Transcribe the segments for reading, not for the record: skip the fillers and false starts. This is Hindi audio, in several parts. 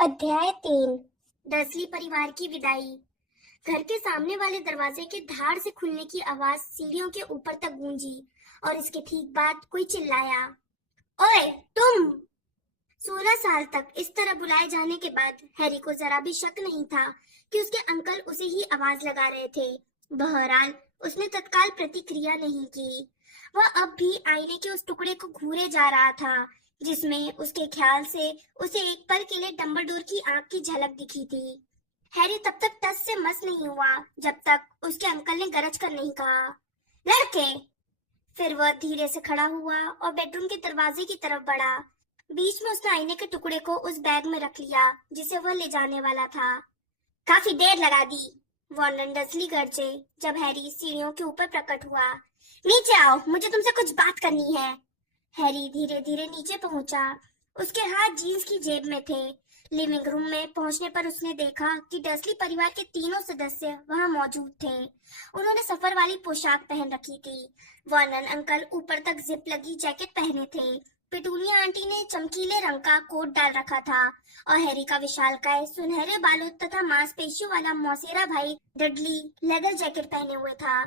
अध्याय 3। डर्सली परिवार की विदाई। घर के सामने वाले दरवाजे के धाड़ से खुलने की आवाज सीढ़ियों के ऊपर तक गूंजी और इसके ठीक बाद कोई चिल्लाया, ओए तुम। 16 साल तक इस तरह बुलाए जाने के बाद हैरी को जरा भी शक नहीं था कि उसके अंकल उसे ही आवाज लगा रहे थे। बहरहाल उसने तत्काल प्रतिक्रिया नहीं की। वह अब भी आईने के उस टुकड़े को घूरे जा रहा था जिसमें उसके ख्याल से उसे एक पल के लिए डंबलडोर की आंख की झलक दिखी थी। हैरी तब तक टस से मस नहीं हुआ जब तक उसके अंकल ने गरज कर नहीं कहा, लड़के। फिर वह धीरे से खड़ा हुआ और बेडरूम के दरवाजे की तरफ बढ़ा। बीच में उसने आईने के टुकड़े को उस बैग में रख लिया जिसे वह ले जाने वाला था। काफी देर लगा दी, वॉर्डन डर्सली गरजे जब हैरी सीढ़ियों के ऊपर प्रकट हुआ। नीचे आओ, मुझे तुमसे कुछ बात करनी है। हैरी धीरे धीरे नीचे पहुंचा। उसके हाथ जीन्स की जेब में थे। लिविंग रूम में पहुंचने पर उसने देखा कि डर्सली परिवार के तीनों सदस्य वहां मौजूद थे। उन्होंने सफर वाली पोशाक पहन रखी थी। वर्नन अंकल ऊपर तक जिप लगी जैकेट पहने थे। पिटूनिया आंटी ने चमकीले रंग का कोट डाल रखा था और हैरी का विशालकाय सुनहरे बालों तथा मांसपेशियों वाला मौसेरा भाई डडली लेदर जैकेट पहने हुए था।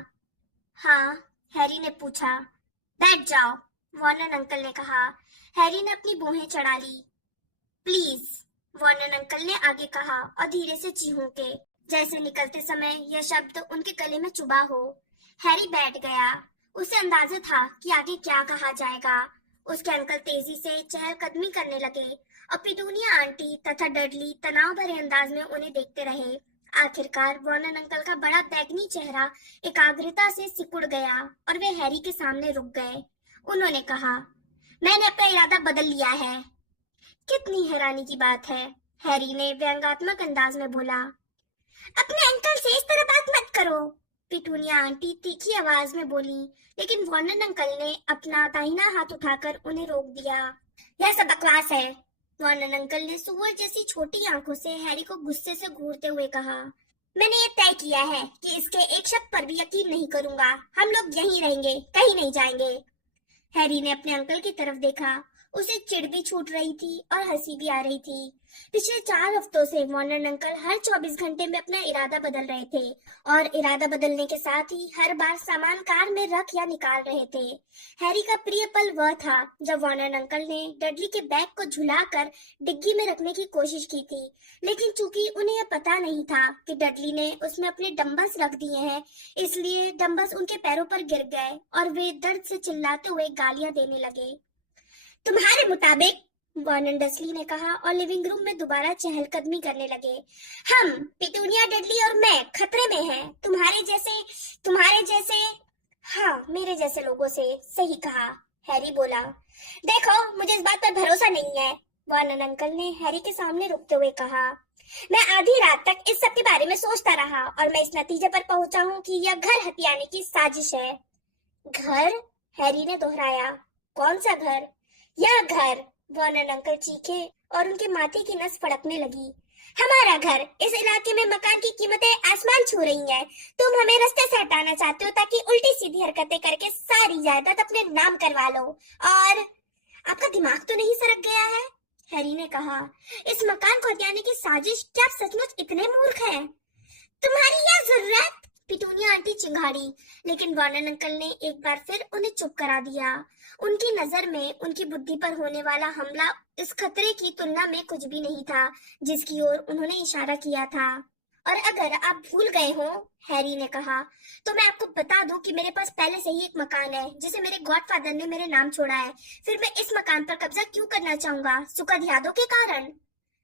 हाँ, हैरी ने पूछा। बैठ जाओ, वर्नन अंकल ने कहा। हैरी ने अपनी भौहें चढ़ा ली। प्लीज, वर्नन अंकल ने आगे कहा और धीरे से चीखूं जैसे निकलते समय यह शब्द उनके गले में चुभा हो। हैरी बैठ गया। उसे अंदाजा था कि आगे क्या कहा जाएगा। उसके अंकल तेजी से चहलकदमी करने लगे और पिटूनिया आंटी तथा डडली तनाव भरे अंदाज में उन्हें देखते रहे। आखिरकार वर्नन अंकल का बड़ा बैगनी चेहरा एकाग्रता से सिकुड़ गया और वे हैरी के सामने रुक गए। उन्होंने कहा, मैंने अपना इरादा बदल लिया है। कितनी हैरानी की बात है, हैरी ने व्यंग्यात्मक अंदाज में बोला। अपने अंकल से इस तरह बात मत करो, पिटूनिया आंटी तीखी आवाज में बोली, लेकिन वर्नन अंकल ने अपना दाहिना हाथ उठाकर उन्हें रोक दिया। यह सब बकवास है, वर्नन अंकल ने सुअर जैसी छोटी आंखों से हैरी को गुस्से से घूरते हुए कहा। मैंने ये तय किया है कि इसके एक शब्द पर भी यकीन नहीं करूंगा। हम लोग यहीं रहेंगे, कहीं नहीं जाएंगे। हैरी ने अपने अंकल की तरफ देखा। उसे चिढ़ भी छूट रही थी और हंसी भी आ रही थी। पिछले 4 हफ्तों से वर्नन अंकल हर 24 घंटे में अपना इरादा बदल रहे थे और इरादा बदलने के साथ ही हर बार सामान कार में रख या निकाल रहे थे। हैरी का प्रिय पल वह था जब वर्नन अंकल ने डडली के बैग को झुलाकर डिग्गी में रखने की कोशिश की थी, लेकिन चूंकि उन्हें यह पता नहीं था कि डडली ने उसमें अपने डंबल्स रख दिए हैं, इसलिए डंबल्स उनके पैरों पर गिर गए और वे दर्द से चिल्लाते हुए गालियां देने लगे। तुम्हारे मुताबिक, वर्नन डर्सली ने कहा और लिविंग रूम में दोबारा चहलकदमी करने लगे, हम पिटूनिया, डडली और मैं खतरे में हैं। तुम्हारे जैसे हाँ, मेरे जैसे लोगों से। सही कहा, हैरी बोला। देखो, मुझे इस बात पर भरोसा नहीं है, वर्नन अंकल ने हैरी के सामने रुकते हुए कहा। मैं आधी रात तक इस सब के बारे में सोचता रहा और मैं इस नतीजे पर पहुंचा हूँ कि यह घर हथियाने की साजिश है। घर? हैरी ने दोहराया। कौन सा घर? यह घर, वर्नन अंकल चीखे और उनके माथे की नस फड़कने लगी। हमारा घर। इस इलाके में मकान की कीमतें आसमान छू रही हैं। तुम हमें रास्ते से हटाना चाहते हो ताकि उल्टी सीधी हरकतें करके सारी जायदाद अपने नाम करवा लो। और आपका दिमाग तो नहीं सरक गया है? हैरी ने कहा। इस मकान को हथियाने की साजिश? क्या आप सचमुच इतने मूर्ख हैं? तुम्हारी क्या जरूरत? पिटूनिया आंटी चिंगाड़ी, लेकिन वर्नन अंकल ने एक बार फिर उन्हें चुप करा दिया। उनकी नजर में उनकी बुद्धि पर होने वाला हमला इस खतरे की तुलना में कुछ भी नहीं था जिसकी ओर उन्होंने इशारा किया था। और अगर आप भूल गए हो, हैरी ने कहा, तो मैं आपको बता दूं कि मेरे पास पहले से ही एक मकान है जिसे मेरे गॉडफादर ने मेरे नाम छोड़ा है। फिर मैं इस मकान पर कब्जा क्यों करना चाहूंगा? सुखद यादों के कारण।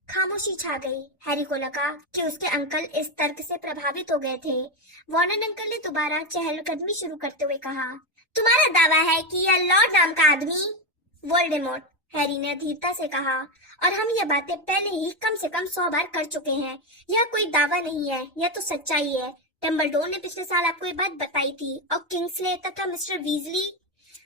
खामोशी छा गई। हैरी को लगा कि उसके अंकल इस तर्क से प्रभावित हो गए थे। वर्नन अंकल ने दोबारा चहलकदमी शुरू करते हुए कहा, तुम्हारा दावा है कि यह लॉर्ड नाम का आदमी वोल्डेमॉर्ट, हैरी ने धीरता से कहा, और हम ये बातें पहले ही कम से कम 100 बार कर चुके हैं। यह कोई दावा नहीं है, यह तो सच्चाई है। डंबलडोर ने पिछले साल आपको ये बात बताई थी और किंग्सले तथा मिस्टर वीजली।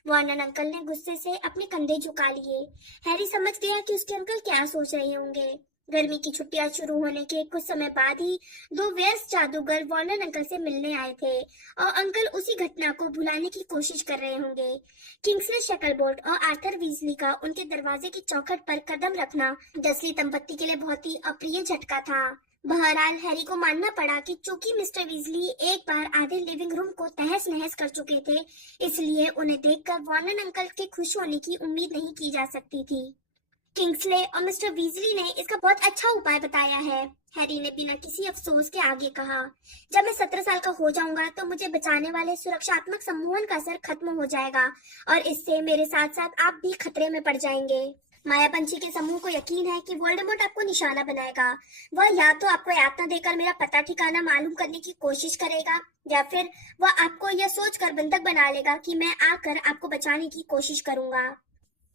वर्नन अंकल ने गुस्से से अपने कंधे झुका लिए। हैरी समझ गया कि उसके अंकल क्या सोच रहे होंगे। गर्मी की छुट्टियां शुरू होने के कुछ समय बाद ही दो व्यस्त जादूगर वार्नर अंकल से मिलने आए थे और अंकल उसी घटना को भुलाने की कोशिश कर रहे होंगे। किंग्सले शक्लबोल्ट और आर्थर वीजली का उनके दरवाजे की चौखट पर कदम रखना डसली दंपत्ति के लिए बहुत ही अप्रिय झटका था। बहरहाल हैरी को मानना पड़ा कि चूंकि मिस्टर वीजली एक बार आधे लिविंग रूम को तहस नहस कर चुके थे, इसलिए उन्हें देखकर वार्नर अंकल के खुश होने की उम्मीद नहीं की जा सकती थी। किंग्सले और मिस्टर वीजली ने इसका बहुत अच्छा उपाय बताया है, हैरी ने बिना किसी अफसोस के आगे कहा। जब मैं 17 साल का हो जाऊंगा तो मुझे बचाने वाले सुरक्षात्मक सम्मोहन का असर खत्म हो जाएगा और इससे मेरे साथ साथ आप भी खतरे में पड़ जाएंगे। माया पंछी के समूह को यकीन है कि वोल्डेमॉर्ट आपको निशाना बनाएगा। वह या तो आपको यातना देकर मेरा पता ठिकाना मालूम करने की कोशिश करेगा या फिर वह आपको यह सोचकर बंधक बना लेगा कि मैं आकर आपको बचाने की कोशिश करूंगा।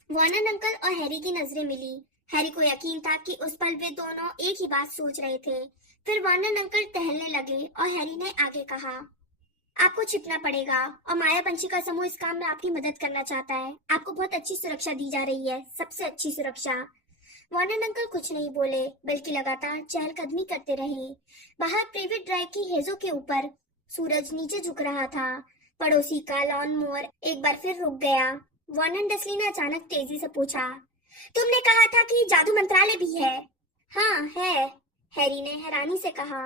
वार्नर अंकल और हैरी की नजरें मिली। हैरी को यकीन था कि उस पल वे दोनों एक ही बात सोच रहे थे। फिर वार्नर अंकल टहलने लगे और हैरी ने आगे कहा, आपको छिपना पड़ेगा और माया पंछी का समूह इस काम में आपकी मदद करना चाहता है। आपको बहुत अच्छी सुरक्षा दी जा रही है, सबसे अच्छी सुरक्षा। वार्नर अंकल कुछ नहीं बोले बल्कि लगातार चहलकदमी करते रहे। बाहर प्राइवेट ड्राइव की हेजों के ऊपर सूरज नीचे झुक रहा था। पड़ोसी का लॉन मोवर एक बार फिर रुक गया। वार्नर डसली ने अचानक तेजी से पूछा, तुमने कहा था कि जादू मंत्रालय भी है? हाँ है, हैरी ने हैरानी से कहा।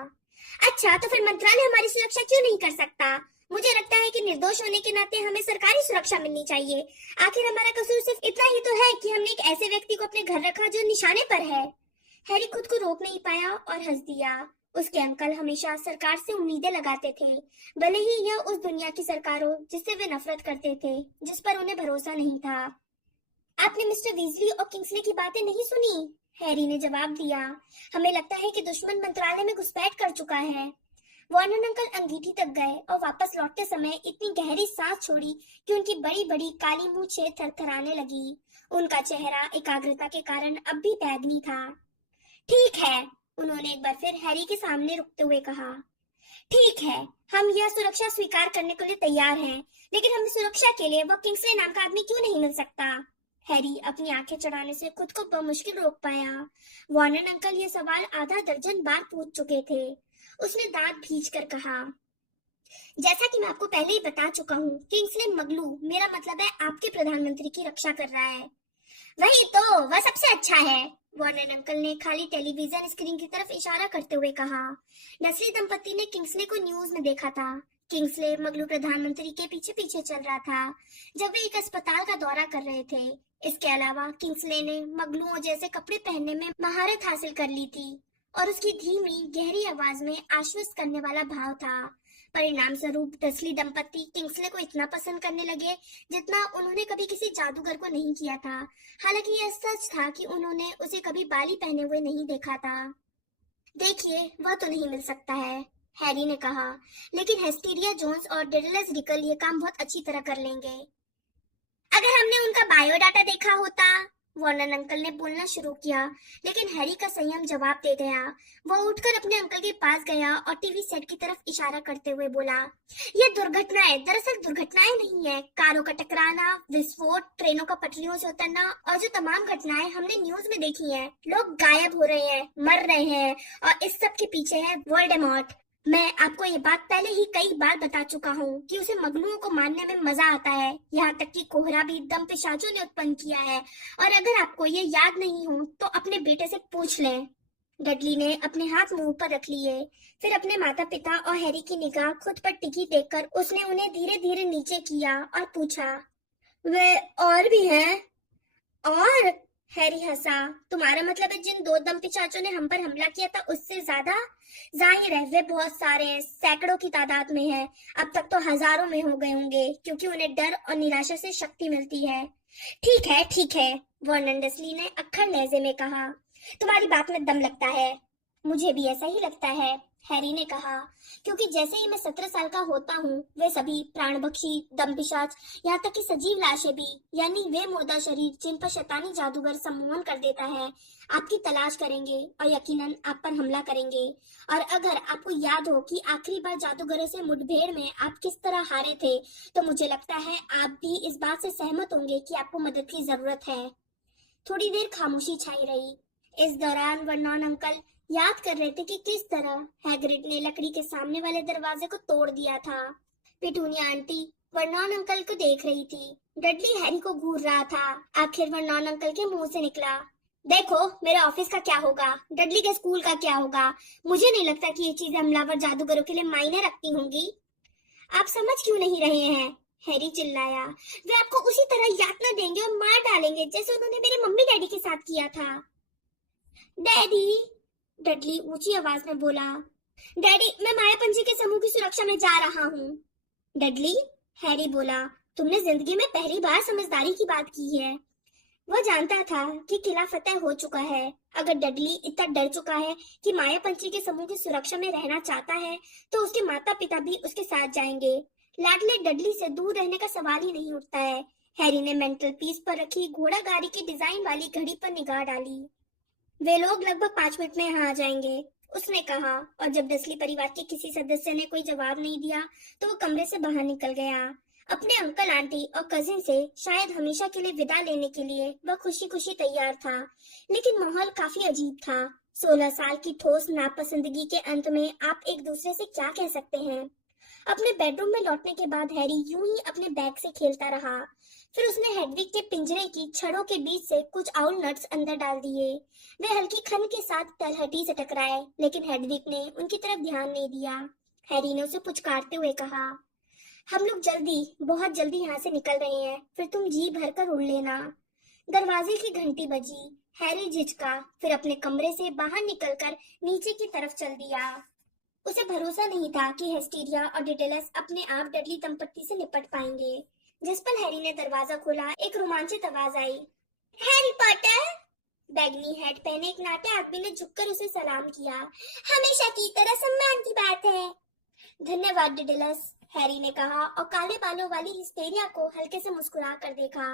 अच्छा, तो फिर मंत्रालय हमारी सुरक्षा क्यों नहीं कर सकता? मुझे लगता है कि निर्दोष होने के नाते हमें सरकारी सुरक्षा मिलनी चाहिए। आखिर हमारा कसूर सिर्फ इतना ही तो है कि हमने एक ऐसे व्यक्ति को अपने घर रखा जो निशाने पर है। हैरी खुद को रोक नहीं पाया और हंस दिया। उसके अंकल हमेशा सरकार से उम्मीदें लगाते थे, भले ही यह उस दुनिया की सरकार हो जिससे वे नफरत करते थे, जिस पर उन्हें भरोसा नहीं था। आपने मिस्टर वीजली और किंग्सले की बातें नहीं सुनी? हैरी ने जवाब दिया। हमें लगता है कि दुश्मन मंत्रालय में घुसपैठ कर चुका है। वार्नर अंकल अंगीठी तक गए और वापस लौटते समय इतनी गहरी सांस छोड़ी कि उनकी बड़ी बड़ी काली मूंछें थरथराने लगी। उनका चेहरा एकाग्रता के कारण अब भी बैगनी था। ठीक है, उन्होंने एक बार फिर हैरी के सामने रुकते हुए कहा। ठीक है, हम यह सुरक्षा स्वीकार करने के लिए तैयार हैं, लेकिन हमें सुरक्षा के लिए वह किंग्सले नाम का आदमी क्यों नहीं मिल सकता? हैरी अपनी आंखें चढ़ाने से खुद को बमुश्किल रोक पाया। वार्नर अंकल ये सवाल आधा दर्जन बार पूछ चुके थे। उसने दांत भींचकर कहा, जैसा कि मैं आपको पहले ही बता चुका हूँ, किंग्सले मगलू, मेरा मतलब है आपके प्रधानमंत्री की रक्षा कर रहा है। वही तो, वह सबसे अच्छा है, वार्नर अंकल ने खाली टेलीविजन स्क्रीन की तरफ इशारा करते हुए कहा। डसली दंपत्ति ने किंग्सले को न्यूज में देखा था। किंग्सले मगलू प्रधानमंत्री के पीछे पीछे चल रहा था जब वे एक अस्पताल का दौरा कर रहे थे। इसके अलावा किंग्सले ने मगलुओं जैसे कपड़े पहनने में महारत हासिल कर ली थी और उसकी धीमी गहरी आवाज में आश्वस्त करने वाला भाव था। परिणाम स्वरूप डसली दंपत्ति किंग्सले को इतना पसंद करने लगे जितना उन्होंने कभी किसी जादूगर को नहीं किया था। हालांकि यह सच था कि उन्होंने उसे कभी बाली पहने हुए नहीं देखा था। देखिए, वह तो नहीं मिल सकता है, हैरी ने कहा, लेकिन हेस्टीरिया जोन्स और डेडलस रिकल ये काम बहुत अच्छी तरह कर लेंगे। अगर हमने उनका बायोडाटा देखा होता, वार्नर अंकल ने बोलना शुरू किया, लेकिन हैरी का संयम जवाब दे गया। वह उठकर अपने अंकल के पास गया और टीवी सेट की तरफ इशारा करते हुए बोला, यह दुर्घटनाएं दरअसल दुर्घटनाएं नहीं है। कारों का टकराना, विस्फोट, ट्रेनों का पटरियों से उतरना और जो तमाम घटनाएं हमने न्यूज में देखी हैं, लोग गायब हो रहे हैं, मर रहे हैं और इस सब के पीछे है वोल्डेमॉर्ट। मैं आपको ये बात पहले ही कई बार बता चुका हूँ कि उसे मगलुओं को मारने में मजा आता है। यहाँ तक कि कोहरा भी दम पिशाचों ने उत्पन्न किया है, और अगर आपको ये याद नहीं हो तो अपने बेटे से पूछ लें। डडली ने अपने हाथ मुंह पर रख लिए। फिर अपने माता पिता और हैरी की निगाह खुद पर टिकी देखकर उसने उन्हें धीरे धीरे नीचे किया और पूछा, वे और भी हैं? और? हैरी हंसा। तुम्हारा मतलब है जिन दो दम पिशाचों ने हम पर हमला किया था उससे ज्यादा? जाहिर है वे बहुत सारे हैं, सैकड़ों की तादाद में है। अब तक तो हजारों में हो गए होंगे, क्योंकि उन्हें डर और निराशा से शक्ति मिलती है। ठीक है, वार्नर डसली ने अक्खर लहजे में कहा। तुम्हारी बात में दम लगता है। मुझे भी ऐसा ही लगता है, हैरी ने कहा, क्योंकि जैसे ही मैं 17 साल का होता हूँ, वे सभी प्राणभक्षी, दम पिशाच, यहाँ तक कि सजीव लाशें भी, यानी वे मुर्दा शरीर जिन पर शैतानी जादूगर सम्मोहन कर देता है, आपकी तलाश करेंगे और यकीनन आप पर हमला करेंगे। और अगर आपको याद हो कि आखिरी बार जादूगरों से मुठभेड़ में आप किस तरह हारे थे, तो मुझे लगता है आप भी इस बात से सहमत होंगे कि आपको मदद की जरूरत है। थोड़ी देर खामोशी छाई रही। इस दौरान वर्नॉन अंकल याद कर रहे थे कि किस तरह हैग्रिड ने लकड़ी के सामने वाले दरवाजे को तोड़ दिया था। पिटूनिया आंटी वर्नॉन अंकल को देख रही थी। डडली हैरी को घूर रहा था। आखिर वर्नॉन अंकल के मुंह से निकला, देखो मेरे ऑफिस का क्या होगा, डडली के स्कूल का क्या होगा। मुझे नहीं लगता कि ये चीजें हमलावर जादूगरों के लिए मायने रखती होंगी। आप समझ क्यों नहीं रहे हैं? हैरी चिल्लाया। वे आपको उसी तरह यातना देंगे और मार डालेंगे जैसे उन्होंने मेरे मम्मी डैडी के साथ किया था। डैडी, डडली ऊंची आवाज में बोला। डैडी, मैं मायापंछी के समूह की सुरक्षा में जा रहा हूँ। डडली, हैरी बोला, तुमने जिंदगी में पहली बार समझदारी की बात की है। वह जानता था कि किला फतेह हो चुका है। अगर डडली इतना डर चुका है कि मायापंछी के समूह की सुरक्षा में रहना चाहता है, तो उसके माता पिता भी उसके साथ जाएंगे। लाडले डडली से दूर रहने का सवाल ही नहीं उठता है। हैरी ने मेंटल पीस पर रखी घोड़ा गाड़ी की डिजाइन वाली घड़ी पर निगाह डाली। वे लोग लगभग 5 मिनट में यहाँ आ जाएंगे, उसने कहा, और जब डसली परिवार के किसी सदस्य ने कोई जवाब नहीं दिया, तो वो कमरे से बाहर निकल गया। अपने अंकल आंटी और कजिन से शायद हमेशा के लिए विदा लेने के लिए वह खुशी खुशी तैयार था, लेकिन माहौल काफी अजीब था। 16 साल की ठोस नापसंदगी के अंत में आप एक दूसरे से क्या कह सकते हैं? अपने बेडरूम में लौटने के बाद हैरी यूं ही अपने बैग से खेलता रहा। फिर उसने हेडविग के पिंजरे की छड़ों के बीच से कुछ आउल नट्स अंदर डाल दिए। वे हल्की खन के साथ तलहटी से टकराए, लेकिन हेडविग ने उनकी तरफ ध्यान नहीं दिया। हैरी ने उसे पुचकारते हुए कहा, हम लोग जल्दी, बहुत जल्दी यहाँ से निकल रहे हैं, फिर तुम जी भरकर उड़ लेना। दरवाजे की घंटी बजी। हैरी झिझका, फिर अपने कमरे से बाहर निकलकर नीचे की तरफ चल दिया। उसे भरोसा नहीं था कि हेस्टीरिया और डिडेलस अपने आप डडली दंपत्ति से निपट पाएंगे। जिस पल हैरी ने दरवाजा खोला, एक रोमांचित आवाज आई, हैरी पॉटर। बैगनी हैट पहने एक नाटे आदमी ने झुककर उसे सलाम किया। हमेशा की तरह सम्मान की बात है। धन्यवाद डिडेलस, हैरी ने कहा और काले बालों वाली हिस्टेरिया को हल्के से मुस्कुरा कर देखा।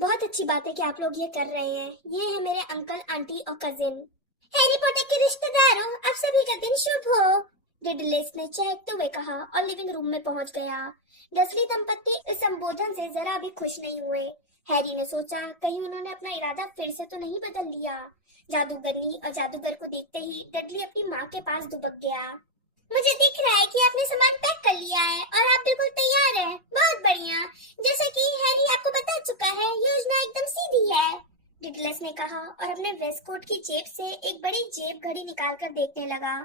बहुत अच्छी बात है कि आप लोग ये कर रहे हैं। ये है मेरे अंकल आंटी और कजिन। हैरी पॉटर के रिश्तेदारों, आप सभी का दिन शुभ हो, डिडेलस ने चहकते हुए कहा और लिविंग रूम में पहुंच गया। डसली दंपत्ति इस संबोधन से जरा भी खुश नहीं हुए। हैरी ने सोचा, कहीं उन्होंने अपना इरादा फिर से तो नहीं बदल लिया। जादूगरनी और जादूगर को देखते ही डडली अपनी माँ के पास दुबक गया। मुझे दिख रहा है कि आपने सामान पैक कर लिया है और आप बिल्कुल तैयार हैं। बहुत बढ़िया। जैसा कि हैरी आपको बता चुका है, योजना एकदम सीधी है, डिडलस ने कहा और अपने वेस्टकोट की जेब से एक बड़ी जेब घड़ी निकालकर देखने लगा।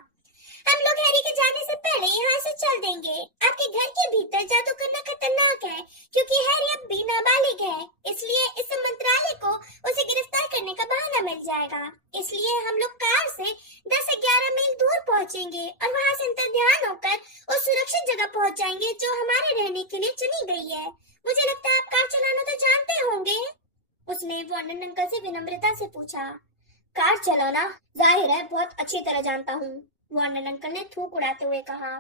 हम लोग हैरी के जाने से पहले यहाँ से चल देंगे। आपके घर के भीतर जादू करना खतरनाक है, क्योंकि हैरी अब भी नाबालिग है। इसलिए इस मंत्रालय को उसे गिरफ्तार करने का बहाना मिल जाएगा। इसलिए हम लोग कार से 10 से 11 मील दूर पहुँचेंगे और वहाँ से अंतर्ध्यान होकर उस सुरक्षित जगह पहुँच जाएंगे जो हमारे रहने के लिए चुनी गई है। मुझे लगता है आप कार चलाना तो जानते होंगे, उसने वार्डन अंकल से विनम्रता से पूछा। कार चलाना? जाहिर है बहुत अच्छी तरह जानता हूँ, वार्डन अंकल ने थूक उड़ाते हुए कहा।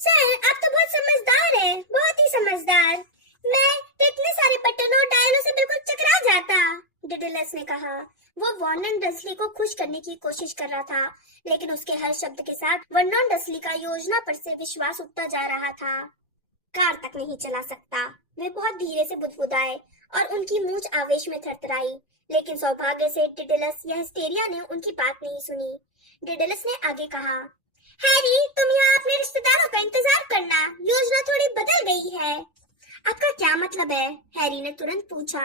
सर, आप तो बहुत समझदार हैं, बहुत ही समझदार। मैं तो इतने सारे बटनों और डायलों से बिल्कुल चकरा जाता, डिडेलस ने कहा। वो वर्नन डसली को खुश करने की कोशिश कर रहा था, लेकिन उसके हर शब्द के साथ वर्नन डसली का योजना पर से विश्वास उठता जा रहा था। कार तक नहीं चला सकता, वे बहुत धीरे से बुदबुदाए और उनकी मूंछ आवेश में थरथराई। लेकिन सौभाग्य से डिडेलस या हिस्टेरिया ने उनकी बात नहीं सुनी। डिडेलस ने आगे कहा, हैरी, तुम यहाँ अपने रिश्तेदारों का इंतजार करना, योजना थोड़ी बदल गई है। आपका क्या मतलब है? हैरी ने तुरंत पूछा।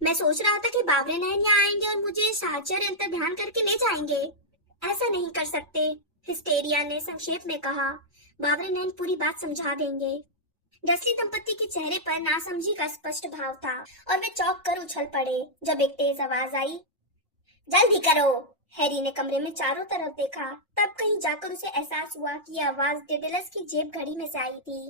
मैं सोच रहा था कि बावरे नैन यहाँ आएंगे और मुझे साहचर्य अंतर्ध्यान करके ले जाएंगे। ऐसा नहीं कर सकते, हिस्टेरिया ने संक्षेप में कहा। बावरे नैन पूरी बात समझा देंगे। डसली दंपत्ति के चेहरे पर नासमझी का स्पष्ट भाव था और वे चौंक कर उछल पड़े जब एक तेज आवाज आई, जल्दी करो। हैरी ने कमरे में चारों तरफ देखा, तब कहीं जाकर उसे एहसास हुआ कि यह आवाज डिडेलस की जेब घड़ी में से आई थी।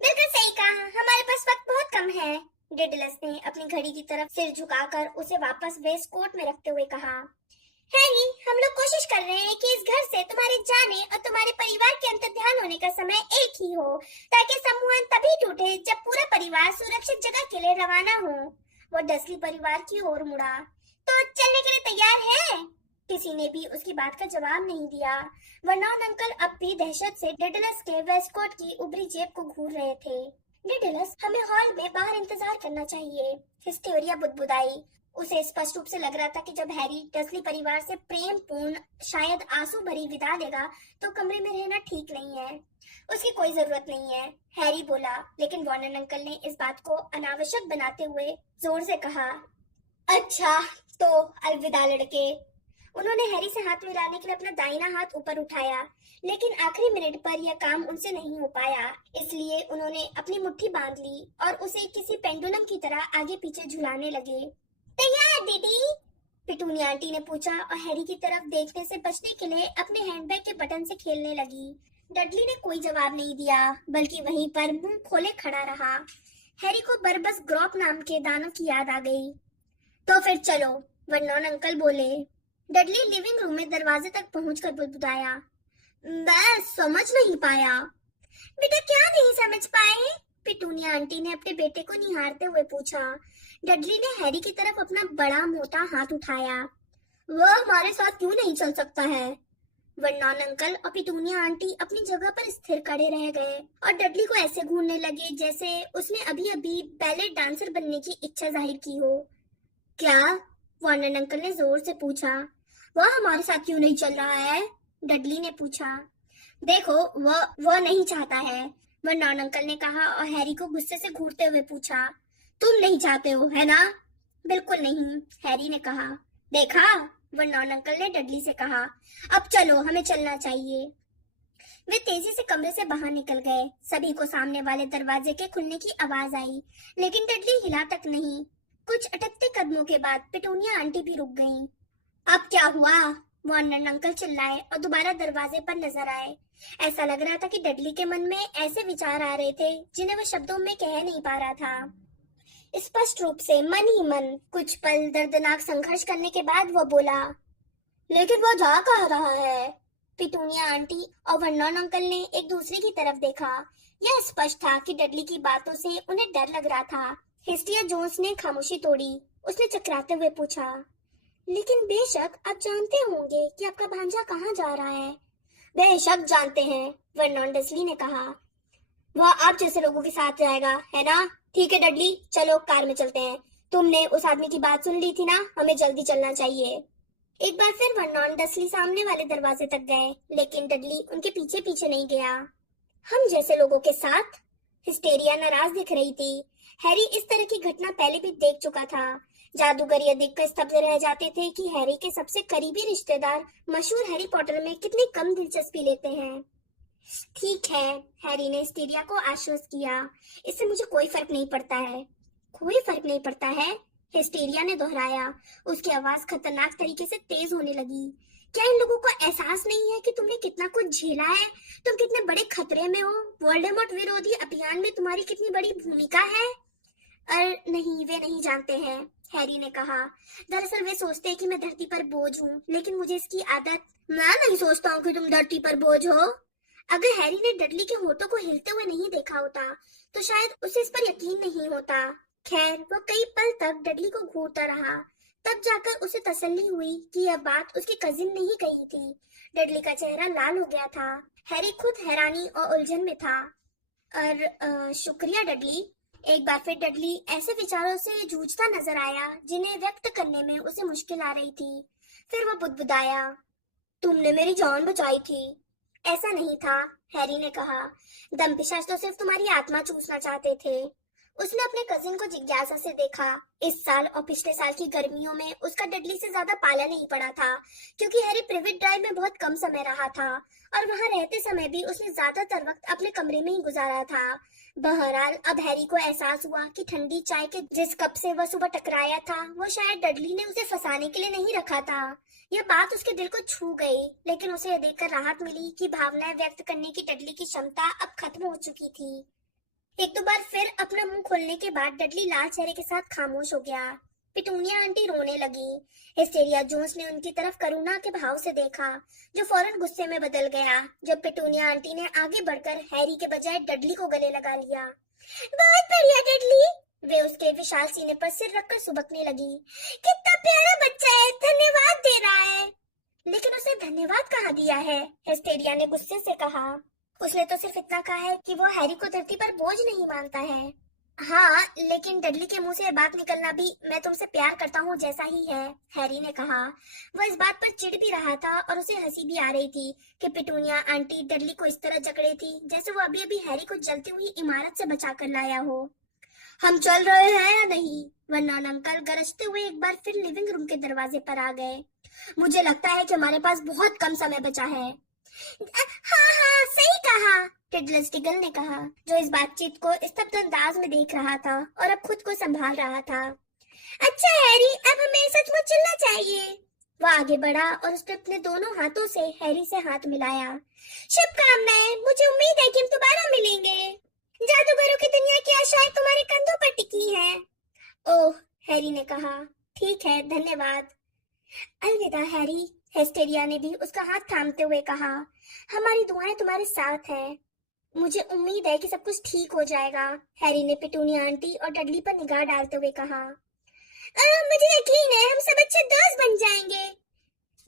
बिल्कुल सही कहा, हमारे पास वक्त बहुत कम है, डिडेलस ने अपनी घड़ी की तरफ सिर झुकाकर उसे वापस वेस्ट कोट में रखते हुए कहा। हैरी, हम लोग कोशिश कर रहे हैं कि इस घर से तुम्हारे जाने और तुम्हारे परिवार के अंतर्ध्यान होने का समय एक ही हो, ताकि सम्मोहन तभी टूटे जब पूरा परिवार सुरक्षित जगह के लिए रवाना हो। वो डसली परिवार की ओर मुड़ा। तो चलने के लिए तैयार है? किसी ने भी उसकी बात का जवाब नहीं दिया। वर्नॉन अंकल अब भी दहशत से डिडेलस के वेस्टकोट की उभरी जेब को घूर रहे थे। डिडेलस, हमें हॉल में बाहर इंतजार करना चाहिए, हिस्टेरिया बुदबुदाई। उसे स्पष्ट रूप से लग रहा था कि जब हैरी डसली परिवार से प्रेम पूर्ण, शायद आंसू भरी विदा देगा तो कमरे में रहना ठीक नहीं है। उसकी कोई जरूरत नहीं है, हैरी बोला, लेकिन वॉर्नर अंकल ने इस बात को अनावश्यक बनाते हुए जोर से कहा, अच्छा तो अलविदा लड़के। उन्होंने हैरी से हाथ मिलाने के लिए अपना दाहिना हाथ ऊपर उठाया, लेकिन आखिरी मिनट पर यह काम उनसे नहीं हो पाया, इसलिए उन्होंने अपनी मुट्ठी बांध ली और उसे किसी पेंडुलम की तरह आगे पीछे झुलाने लगे। तैयार दीदी? पिटूनिया आंटी ने पूछा और हैरी की तरफ देखने से बचने के लिए अपने हैंडबैग के बटन से खेलने लगी। डडली ने कोई जवाब नहीं दिया, बल्कि वहीं पर मुंह खोले खड़ा रहा। हैरी को बरबस ग्रॉप नाम के दानव की याद आ गई। तो फिर चलो, वर्नॉन अंकल बोले। डडली लिविंग रूम में दरवाजे तक पहुंचकर बुदबुदाया, मैं समझ नहीं पाया। बेटा क्या नहीं समझ पाए? पिटूनिया आंटी ने अपने बेटे को निहारते हुए पूछा। डडली ने हैरी की तरफ अपना बड़ा मोटा हाथ उठाया। वह हमारे साथ क्यों नहीं चल सकता है? वर्नॉन अंकल और पिटूनिया आंटी अपनी जगह पर स्थिर खड़े रह गए और डडली को ऐसे घूरने लगे जैसे उसने अभी अभी बैले डांसर बनने की इच्छा जाहिर की हो। क्या? वर्नॉन अंकल ने जोर से पूछा। वह हमारे साथ क्यों नहीं चल रहा है? डडली ने पूछा। देखो, वह नहीं चाहता है, वर्नॉन अंकल ने कहा और हैरी को गुस्से से घूरते हुए पूछा। तुम नहीं चाहते हो, है ना? बिल्कुल नहीं, हैरी ने कहा। देखा, वर्नॉन अंकल ने डडली से कहा। अब चलो, हमें चलना चाहिए। वे तेजी से कमरे से बाहर निकल गए। सभी को सामने वाले दरवाजे के खुलने की आवाज आई, लेकिन डडली हिला तक नहीं। कुछ अटकते कदमों के बाद पिटूनिया आंटी भी रुक गईं। अब क्या हुआ? वॉर्नर अंकल चिल्लाए और दोबारा दरवाजे पर नजर आए। ऐसा लग रहा था कि डडली के मन में ऐसे विचार आ रहे थे जिन्हें वह शब्दों में कह नहीं पा रहा था। स्पष्ट रूप से मन ही मन कुछ पल दर्दनाक संघर्ष करने के बाद वह बोला, लेकिन वह जा कहाँ रहा है? पिटूनिया आंटी और वर्नॉन अंकल ने एक दूसरे की तरफ देखा। यह स्पष्ट था कि डडली की बातों से उन्हें डर लग रहा था। हिस्टिया जोन्स ने खामोशी तोड़ी। उसने चकराते हुए पूछा, लेकिन बेशक आप जानते होंगे कि आपका भांजा कहाँ जा रहा है। बेशक जानते हैं, वर्नॉन डसली ने कहा। वह आप जैसे लोगों के साथ जाएगा, है ना? ठीक है डडली, चलो कार में चलते हैं। तुमने उस आदमी की बात सुन ली थी ना, हमें जल्दी चलना चाहिए। एक बार फिर वर्नॉन डसली सामने वाले दरवाजे तक गए, लेकिन डडली उनके पीछे पीछे नहीं गया। हम जैसे लोगों के साथ? हिस्टेरिया नाराज दिख रही थी। हैरी इस तरह की घटना पहले भी देख चुका था। जादूगर यह देखकर स्तब्ध रह जाते थे कि हैरी के सबसे करीबी रिश्तेदार मशहूर हैरी पॉटर में कितनी कम दिलचस्पी लेते हैं। ठीक है, हैरी ने हिस्टेरिया को आश्वस्त किया। इससे मुझे कोई फर्क नहीं पड़ता है। कोई फर्क नहीं पड़ता है? हिस्टेरिया ने दोहराया। उसकी आवाज खतरनाक तरीके से तेज होने लगी। क्या इन लोगों को एहसास नहीं है कि तुमने कितना कुछ झेला है? तुम कितने बड़े खतरे में हो? वोल्डेमॉर्ट विरोधी अभियान में तुम्हारी कितनी बड़ी भूमिका है? नहीं, वे नहीं जानते हैं, हैरी ने कहा। दरअसल वे सोचते हैं कि मैं धरती पर बोझ हूँ, लेकिन मुझे इसकी आदत। मैं नहीं सोचता हूँ कि तुम धरती पर बोझ हो। अगर हैरी ने डडली के होठों को हिलते हुए नहीं देखा होता, तो शायद उसे इस पर यकीन नहीं होता। खैर, वह कई पल तक डडली को घूरता रहा। तब जाकर उसे तसल्ली हुई कि यह बात उसकी कजिन ने ही कही थी। डडली का चेहरा लाल हो गया था। हैरी खुद हैरानी और उलझन में था। शुक्रिया डडली। एक बार फिर डडली ऐसे विचारों से जूझता नजर आया जिन्हें व्यक्त करने में उसे मुश्किल आ रही थी। फिर वह बुदबुदाया, तुमने मेरी जान बचाई थी। ऐसा नहीं था, हैरी ने कहा। दंपिशाच तो सिर्फ तुम्हारी आत्मा चूसना चाहते थे। उसने अपने कजिन को जिज्ञासा से देखा। इस साल और पिछले साल की गर्मियों में उसका डडली से ज्यादा पाला नहीं पड़ा था, क्योंकि हैरी प्रिवेट ड्राइव में बहुत कम समय रहा था और वहां रहते समय भी उसने ज्यादातर वक्त अपने कमरे में ही गुजारा था। बहरहाल अब हैरी को एहसास हुआ कि ठंडी चाय के जिस कप से वह सुबह टकराया था, वो शायद डडली ने उसे फंसाने के लिए नहीं रखा था। यह बात उसके दिल को छू गई, लेकिन उसे यह देखकर राहत मिली कि भावनाएं व्यक्त करने की डडली की क्षमता अब खत्म हो चुकी थी। एक दो बार फिर अपना मुंह खोलने के बाद डडली लाल चेहरे के साथ खामोश हो गया। पिटूनिया आंटी रोने लगी। हिस्टेरिया जोन्स ने उनकी तरफ करुणा के भाव से देखा, जो फौरन गुस्से में बदल गया जब पिटूनिया आंटी ने आगे बढ़कर हैरी के बजाय डडली को गले लगा लिया। बहुत बढ़िया डडली, वे उसके विशाल सीने पर सिर रखकर सुबकने लगी। कितना प्यारा बच्चा है, धन्यवाद दे रहा है। लेकिन उसे धन्यवाद कहाँ दिया है? हिस्टेरिया ने गुस्से से कहा। उसने तो सिर्फ इतना कहा है कि वो हैरी को धरती पर बोझ नहीं मानता है। हाँ, लेकिन डडली के मुंह से ये बात निकलना भी मैं तुमसे प्यार करता हूँ जैसा ही है, हैरी ने कहा। वह इस बात पर चिढ़ भी रहा था और उसे हंसी भी आ रही थी कि पिटूनिया आंटी डडली को इस तरह जकड़े थी जैसे वो अभी अभी हैरी को जलती हुई इमारत से बचा कर लाया हो। हम चल रहे हैं या नहीं? वर्नॉन अंकल गरजते हुए एक बार फिर लिविंग रूम के दरवाजे पर आ गए। मुझे लगता है कि हमारे पास बहुत कम समय बचा है। हाँ हाँ, सही कहा, टिडलस टिगल ने कहा, जो इस बातचीत को स्तब्ध अंदाज में देख रहा था और अब खुद को संभाल रहा था। अच्छा हैरी, अब हमें सचमुच चलना चाहिए। वह आगे बढ़ा और उसने अपने दोनों हाथों से हैरी से हाथ मिलाया। शुभकामनाएं, मुझे उम्मीद है कि हम दोबारा मिलेंगे। जादूगरों की दुनिया की आशाएं तुम्हारे कंधों पर टिकी हैं। ओह, हैरी ने कहा, ठीक है, धन्यवाद। अलविदा हैरी, हेस्टेरिया ने भी उसका हाथ थामते हुए कहा। हमारी दुआएं तुम्हारे साथ हैं। मुझे उम्मीद है कि सब कुछ ठीक हो जाएगा, हैरी ने पिटूनिया आंटी और डडली पर निगाह डालते हुए कहा। मुझे यकीन है हम सब अच्छे दोस्त बन जाएंगे,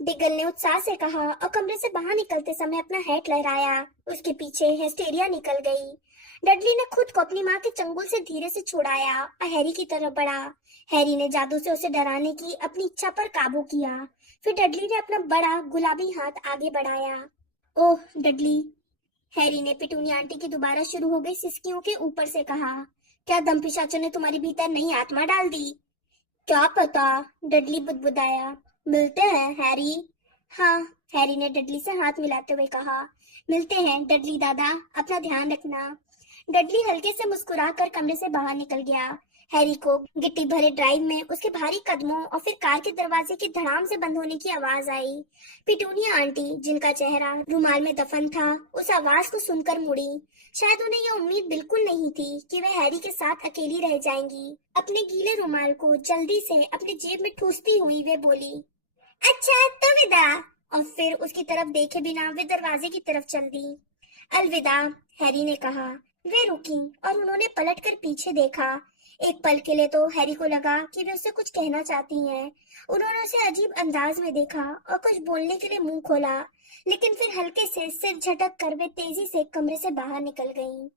बिगल ने उत्साह से कहा और कमरे से बाहर निकलते समय अपना हैट लहराया। उसके पीछे हेस्टेरिया निकल गई। डडली ने खुद को अपनी माँ के चंगुल से धीरे से छुड़ाया और हैरी की तरफ बढ़ा। हैरी ने जादू से उसे डराने की अपनी इच्छा पर काबू किया। फिर डडली ने अपना बड़ा गुलाबी हाथ आगे बढ़ाया। ओह डडली, हैरी ने पिटूनिया आंटी की दोबारा शुरू हो गई सिसकियों के ऊपर से कहा, क्या दम पिशाचों ने तुम्हारी भीतर नई आत्मा डाल दी? क्या पता, डडली बुदबुदाया। मिलते हैं हैरी। हाँ, हैरी ने डडली से हाथ मिलाते हुए कहा। मिलते हैं डडली दादा, अपना ध्यान रखना। डडली हल्के से मुस्कुराकर कमरे से बाहर निकल गया। हैरी को गिट्टी भरे ड्राइव में उसके भारी कदमों और फिर कार के दरवाजे के धड़ाम से बंद होने की आवाज आई। पिटूनिया आंटी, जिनका चेहरा रुमाल में दफन था, उस आवाज को सुनकर मुड़ी। शायद उन्हें यह उम्मीद बिल्कुल नहीं थी कि वे हैरी के साथ अकेली रह जाएंगी। अपने गीले रुमाल को जल्दी से अपनी जेब में ठूसती हुई वे बोली, अच्छा तो विदा। और फिर उसकी तरफ देखे बिना वे दरवाजे की तरफ चल दी। अलविदा, हैरी ने कहा। वे रुकी और उन्होंने पलटकर पीछे देखा। एक पल के लिए तो हैरी को लगा कि वे उससे कुछ कहना चाहती हैं। उन्होंने उसे अजीब अंदाज में देखा और कुछ बोलने के लिए मुंह खोला, लेकिन फिर हल्के से सिर झटक कर वे तेजी से कमरे से बाहर निकल गईं।